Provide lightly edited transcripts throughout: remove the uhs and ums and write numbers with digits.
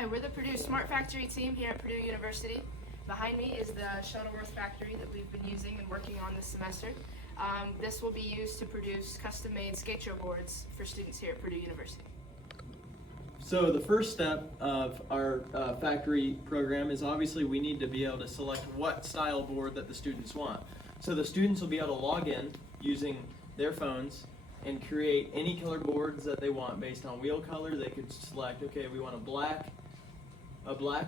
Hi, we're the Purdue Smart Factory team here at Purdue University. Behind me is the Shuttleworth factory that we've been using and working on this semester. This will be used to produce custom-made skate show boards for students here at Purdue University. So the first step of our factory program is obviously we need to be able to select what style board that the students want. So the students will be able to log in using their phones and create any color boards that they want based on wheel color. They could select, okay, we want a black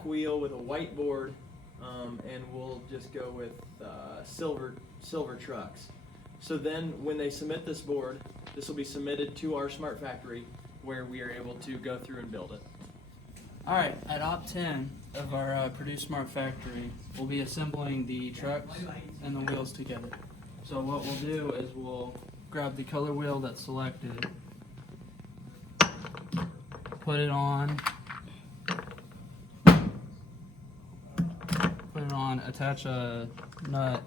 wheel with a white board, and we'll just go with silver trucks. So then when they submit this board, this will be submitted to our smart factory where we are able to go through and build it. All right, at Op 10 of our Purdue Smart Factory, we'll be assembling the trucks and the wheels together. So what we'll do is we'll grab the color wheel that's selected, put it on, attach a nut,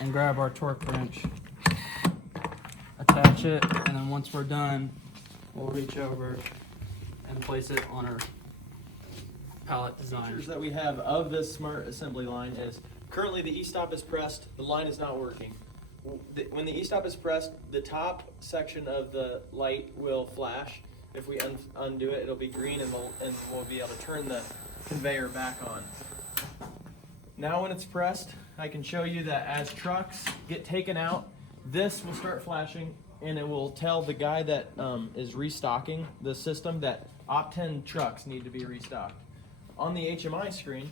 and grab our torque wrench, attach it, and then once we're done, we'll reach over and place it on our pallet design. Features that we have of this smart assembly line is currently the e-stop is pressed, the line is not working. When the e-stop is pressed, the top section of the light will flash. If we undo it, it'll be green, and we'll be able to turn the conveyor back on. Now when it's pressed, I can show you that as trucks get taken out, this will start flashing, and it will tell the guy that is restocking the system that Op 10 trucks need to be restocked. On the HMI screen,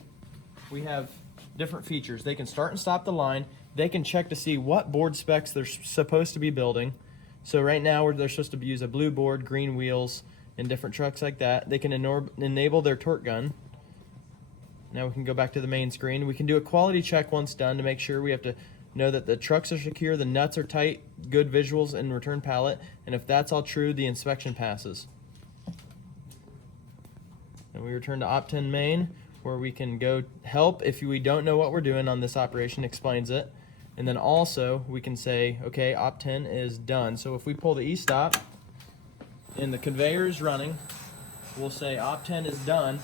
we have different features. They can start and stop the line. They can check to see what board specs they're supposed to be building. So right now they're supposed to use a blue board, green wheels, and different trucks like that. They can enable their torque gun. Now we can go back to the main screen. We can do a quality check once done to make sure. We have to know that the trucks are secure, the nuts are tight, good visuals and return pallet, and if that's all true, the inspection passes. And we return to Op 10 main, where we can go help if we don't know what we're doing on this operation, explains it. And then also we can say, okay, Op 10 is done. So if we pull the e-stop and the conveyor is running, we'll say Op 10 is done.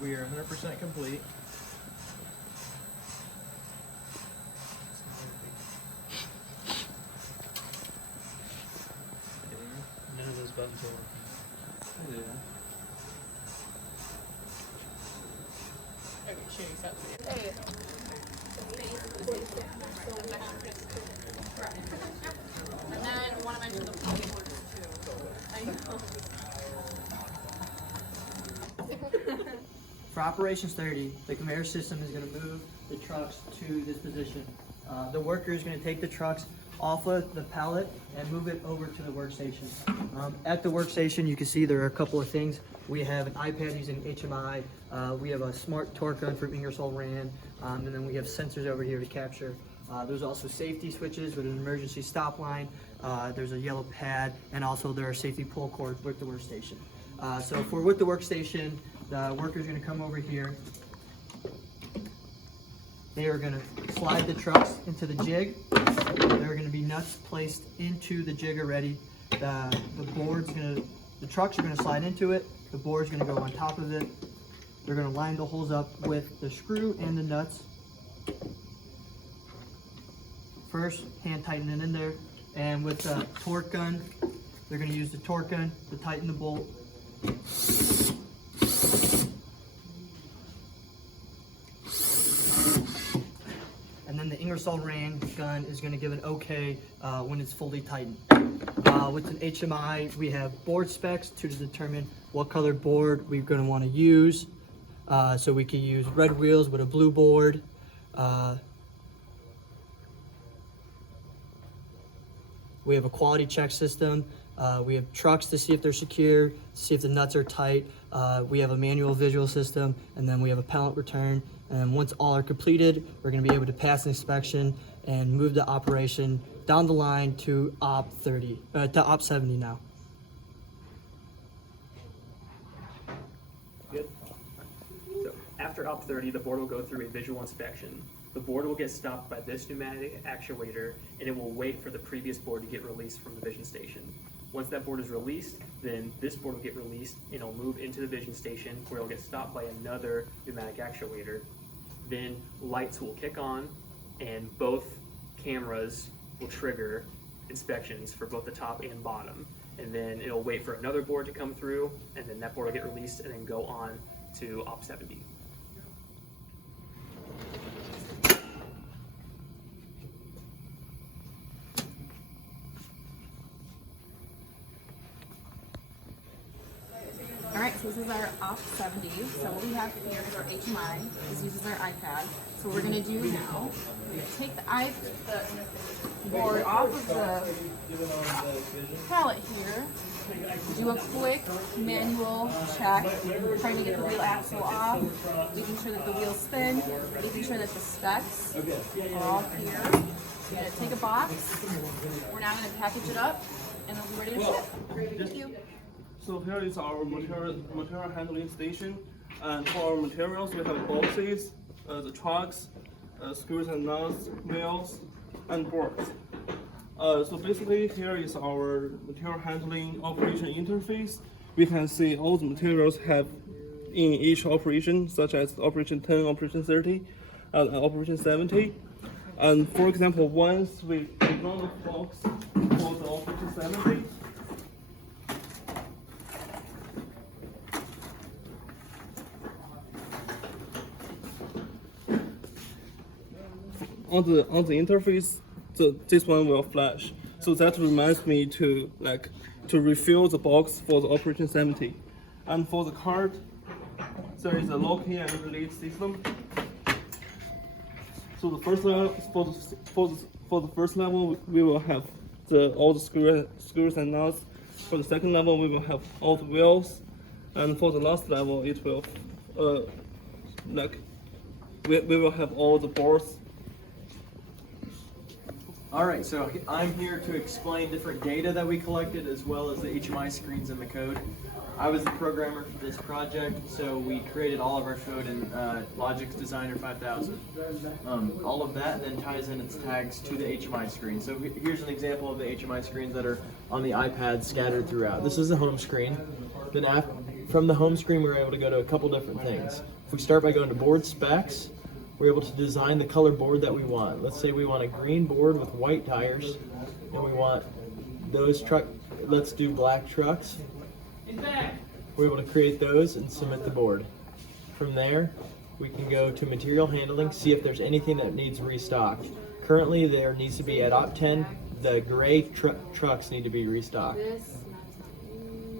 We are 100% complete. None of those buttons are working. Yeah. And then I want to mention the boards too. I know. For operations 30, the conveyor system is going to move the trucks to this position. The worker is going to take the trucks off of the pallet and move it over to the workstation. At the workstation, you can see there are a couple of things. We have an iPad using HMI. We have a smart torque gun from Ingersoll Rand, and then we have sensors over here to capture. There's also safety switches with an emergency stop line. There's a yellow pad, and also there are safety pull cords with the workstation. So if we're with the workstation, the worker's going to come over here. They are going to slide the trucks into the jig. There are going to be nuts placed into the jig already. The trucks are going to slide into it. The board's going to go on top of it. They're going to line the holes up with the screw and the nuts. First, hand tighten it in there. And with the torque gun, they're going to use the torque gun to tighten the bolt. And then the Ingersoll Rand gun is going to give an okay when it's fully tightened. With an HMI, we have board specs to determine what color board we're going to want to use. So we can use red wheels with a blue board. We have a quality check system. We have trucks to see if they're secure, to see if the nuts are tight. We have a manual visual system, and then we have a pallet return. And once all are completed, we're going to be able to pass an inspection and move the operation down the line to Op 70 now. Good. So after Op 30, the board will go through a visual inspection. The board will get stopped by this pneumatic actuator, and it will wait for the previous board to get released from the vision station. Once that board is released, then this board will get released and it'll move into the vision station where it'll get stopped by another pneumatic actuator. Then lights will kick on and both cameras will trigger inspections for both the top and bottom. And then it'll wait for another board to come through, and then that board will get released and then go on to Op 70. All right, so this is our Op 70. So what we have here is our HMI. This uses our iPad. So what we're gonna do now, take the board off of the pallet here, do a quick manual check, trying to get the wheel axle off, making sure that the wheels spin, making sure that the specs are all here. We're gonna take a box, we're now gonna package it up, and it'll be ready to ship. Thank you. So here is our material handling station, and for our materials we have boxes, the trucks, screws and nuts, wheels, and boards. So basically here is our material handling operation interface. We can see all the materials have in each operation, such as operation 10, operation 30, and operation 70. And for example, once we run the box for the operation 70, on the interface, this one will flash. So that reminds me to refill the box for the operation 70. And for the cart, there is a locking and release system. So the first level, for the first level, we will have all the screws and nuts. For the second level, we will have all the wheels, and for the last level, it will we will have all the boards. All right, so I'm here to explain different data that we collected as well as the HMI screens and the code. I was the programmer for this project, so we created all of our code in Logix Designer 5000. All of that then ties in its tags to the HMI screen. So here's an example of the HMI screens that are on the iPad scattered throughout. This is the home screen. Then from the home screen, we were able to go to a couple different things. If we start by going to board specs, we're able to design the color board that we want. Let's say we want a green board with white tires, and we want those let's do black trucks. We're able to create those and submit the board. From there, we can go to material handling, see if there's anything that needs restocked. Currently, there needs to be at Op 10, the gray trucks need to be restocked.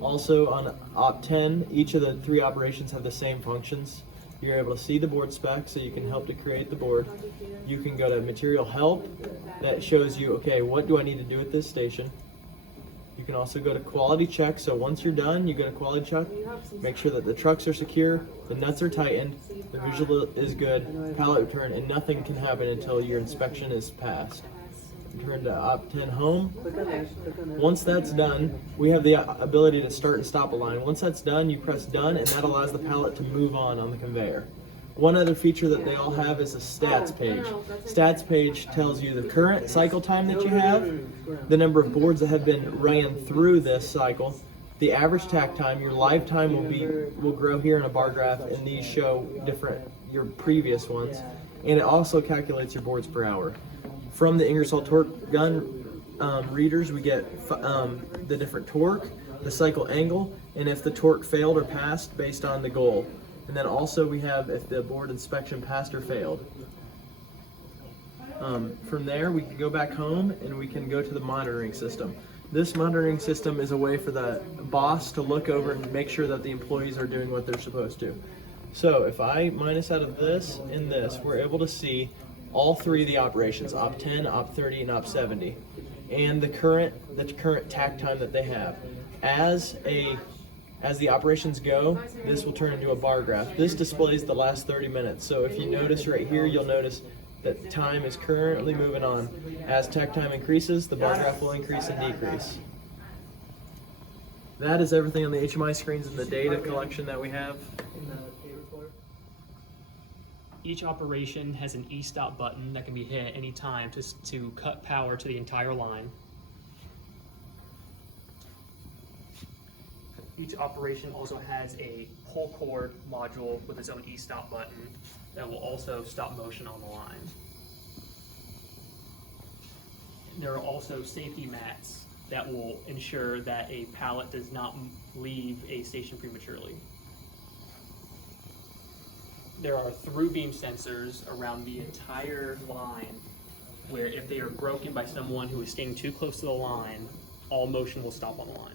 Also on Op 10, each of the 3 operations have the same functions. You're able to see the board specs, so you can help to create the board. You can go to material help, that shows you, okay, what do I need to do at this station? You can also go to quality check, so once you're done, you go to quality check, make sure that the trucks are secure, the nuts are tightened, the visual is good, pallet return, and nothing can happen until your inspection is passed. Turn to Op 10 home. Once that's done, we have the ability to start and stop a line. Once that's done, you press done, and that allows the pallet to move on the conveyor. One other feature that they all have is a stats page. Stats page tells you the current cycle time that you have, the number of boards that have been ran through this cycle, the average tack time, your live time will grow here in a bar graph, and these show your previous ones, and it also calculates your boards per hour. From the Ingersoll torque gun readers, we get the different torque, the cycle angle, and if the torque failed or passed based on the goal. And then also we have if the board inspection passed or failed. From there, we can go back home and we can go to the monitoring system. This monitoring system is a way for the boss to look over and make sure that the employees are doing what they're supposed to. So if I minus out of this and this, we're able to see all 3 of the operations, Op 10, Op 30, and Op 70, and the current tack time that they have. As the operations go, this will turn into a bar graph. This displays the last 30 minutes. So if you notice right here, you'll notice that time is currently moving on. As tack time increases, the bar graph will increase and decrease. That is everything on the HMI screens and the data collection that we have. Each operation has an e-stop button that can be hit at any time to cut power to the entire line. Each operation also has a pull cord module with its own e-stop button that will also stop motion on the line. There are also safety mats that will ensure that a pallet does not leave a station prematurely. There are through beam sensors around the entire line where if they are broken by someone who is staying too close to the line, all motion will stop on the line.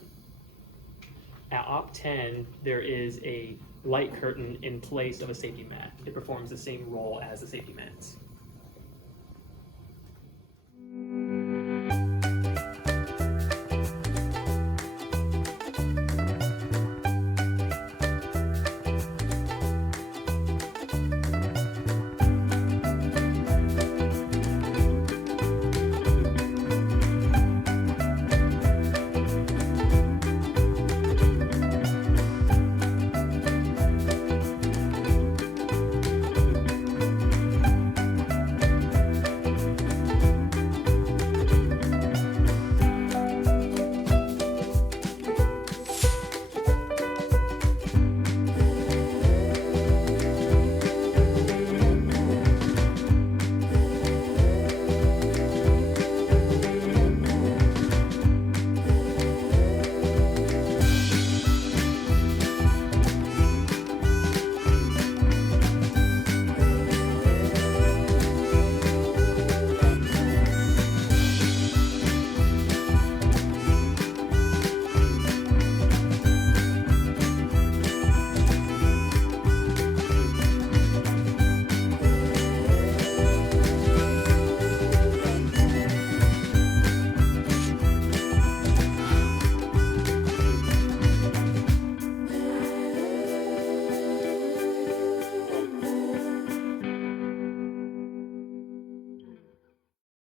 At Op 10, there is a light curtain in place of a safety mat. It performs the same role as the safety mats.